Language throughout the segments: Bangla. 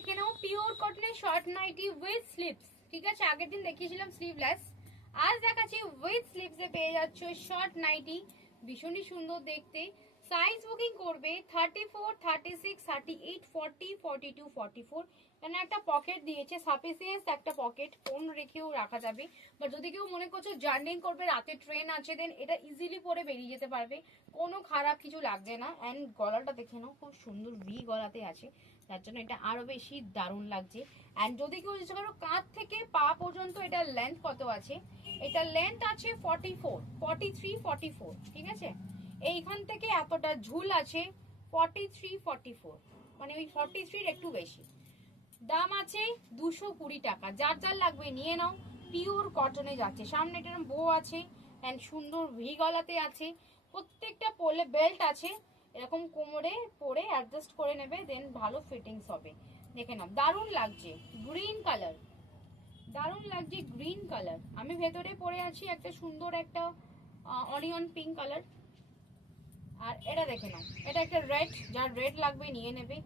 দেখে নাও পিওর কটনের শর্ট নাইটি উইথ স্লিভস। ঠিক আছে, আগের দিন দেখিয়েছিলাম স্লিভলেস, আজ দেখাচ্ছি উইথ স্লিভস এ পেয়ে যাচ্ছ শর্ট নাইটি, ভীষণই সুন্দর দেখতে। সাইজ বুকিং করবে 34, 36, 38, 40, 42, 44। এখানে একটা পকেট দিয়েছে, সাফিসিয়েন্স একটা পকেট, ফোন রেখেও রাখা যাবে। বা যদি কেউ মনে করছো জার্নিং করবে, রাতে ট্রেন আছে, দেন এটা ইজিলি পরে বেরিয়ে যেতে পারবে, কোনো খারাপ কিছু লাগছে না। অ্যান্ড গলাটা দেখে নাও, খুব সুন্দর ভি গলাতে আছে, তার জন্য এটা আরো বেশি দারুণ লাগছে। অ্যান্ড যদি কেউ জিজ্ঞেস করো কাঁধ থেকে পা পর্যন্ত এটার লেন্থ কত আছে, এটার লেন্থ আছে 44, 43, 44। ঠিক আছে, এইখান থেকে এতটা ঝুল আছে 43, 44, মানে ওই 43 একটু বেশি। দাম আছে 220 টাকা। যার যার লাগবে নিয়ে নাও, পিওর কটনে যাচ্ছে। সামনে এটার বো আছে অ্যান্ড সুন্দর ভি গলাতে আছে, প্রত্যেকটা পোলে বেল্ট আছে, এরকম কোমরে পরে অ্যাডজাস্ট করে নেবে, দেন ভালো ফিটিংস হবে। দেখে নাও, দারুণ লাগছে, গ্রিন কালার, দারুণ লাগছে গ্রিন কালার। আমি ভেতরে পরে আছি একটা সুন্দর একটা অনিয়ন পিঙ্ক কালার। আর এটা দেখে নাও, এটা একটা রেড, যার রেড লাগবে নিয়ে নেবে।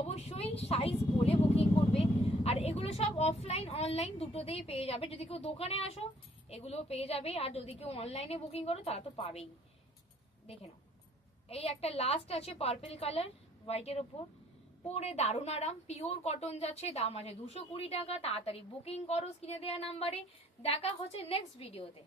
অবশ্যই সাইজ বলে বুকিং করবে। আর এগুলো সব অফলাইন অনলাইন দুটোতেই পেয়ে যাবে। যদি কেউ দোকানে আসো এগুলো পেয়ে যাবে, আর যদি কেউ অনলাইনে বুকিং করো তারা তো পাবেই। দেখে নাও, এই একটা লাস্ট আছে পার্পল কালার হোয়াইটের ওপর, পরে দারুণ আরাম, পিওর কটন যাচ্ছে। দাম আছে 220 টাকা। তাড়াতাড়ি বুকিং করো স্ক্রিনে দেওয়া নাম্বারে। দেখা হচ্ছে নেক্সট ভিডিওতে।